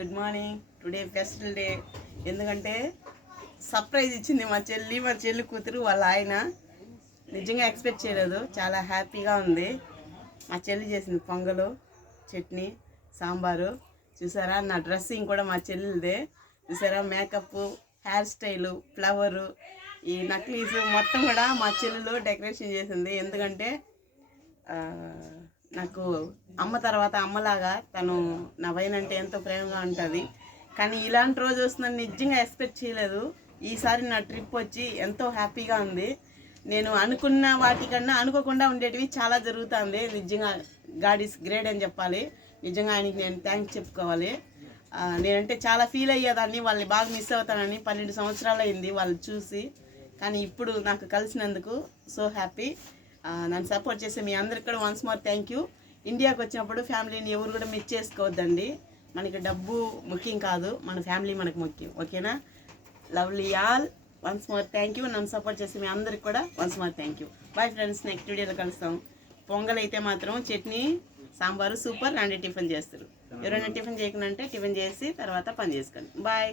Good morning. Today festival day. ఎందుకంటే surprise ఇచ్చింది మా చెల్లి కూతురు వాళ్ళ ఆయన. నిజంగా ఎక్స్పెక్ట్ చేయలేదు, చాలా హ్యాపీగా ఉంది. మా చెల్లి చేసింది పొంగలు, చట్నీ, సాంబారు. చూసారా, నా డ్రెస్సింగ్ కూడా మా చెల్లిదే. చూసారా, మేకప్, హెయిర్ స్టైలు, ఫ్లవరు, ఈ నక్లీస్ మొత్తం కూడా మా చెల్లెలు డెకరేషన్ చేసింది. ఎందుకంటే నాకు అమ్మ తర్వాత అమ్మలాగా తను నా పైన అంటే ఎంతో ప్రేమగా ఉంటుంది. కానీ ఇలాంటి రోజు వస్తుందని నిజంగా ఎక్స్పెక్ట్ చేయలేదు. ఈసారి నా ట్రిప్ వచ్చి ఎంతో హ్యాపీగా ఉంది. నేను అనుకున్న వాటికన్నా అనుకోకుండా ఉండేటివి చాలా జరుగుతుంది. నిజంగా గాడ్ ఈస్ గ్రేట్ అని చెప్పాలి. నిజంగా ఆయనకి నేను థ్యాంక్స్ చెప్పుకోవాలి. నేనంటే చాలా ఫీల్ అయ్యేదాన్ని, వాళ్ళని బాగా మిస్ అవుతానని. 12 సంవత్సరాలు అయింది వాళ్ళు చూసి, కానీ ఇప్పుడు నాకు కలిసినందుకు సో హ్యాపీ. నన్ను సపోర్ట్ చేసే మీ అందరికి కూడా వన్స్ మోర్ థ్యాంక్ యూ. ఇండియాకి వచ్చినప్పుడు ఫ్యామిలీని ఎవరు కూడా మిస్ చేసుకోవద్దండి. మనకి డబ్బు ముఖ్యం కాదు, మన ఫ్యామిలీ మనకు ముఖ్యం. ఓకేనా? Lovely all. Once more thank you. నన్ను సపోర్ట్ చేసే మీ అందరికి కూడా once more thank you. Bye friends, next వీడియోలో కలుస్తాం. పొంగల్ అయితే మాత్రం చట్నీ, సాంబారు సూపర్. 2 టిఫిన్ చేస్తారు. ఎవరైనా టిఫిన్ చేయకుండా అంటే టిఫిన్ చేసి తర్వాత పని చేసుకోండి. బాయ్.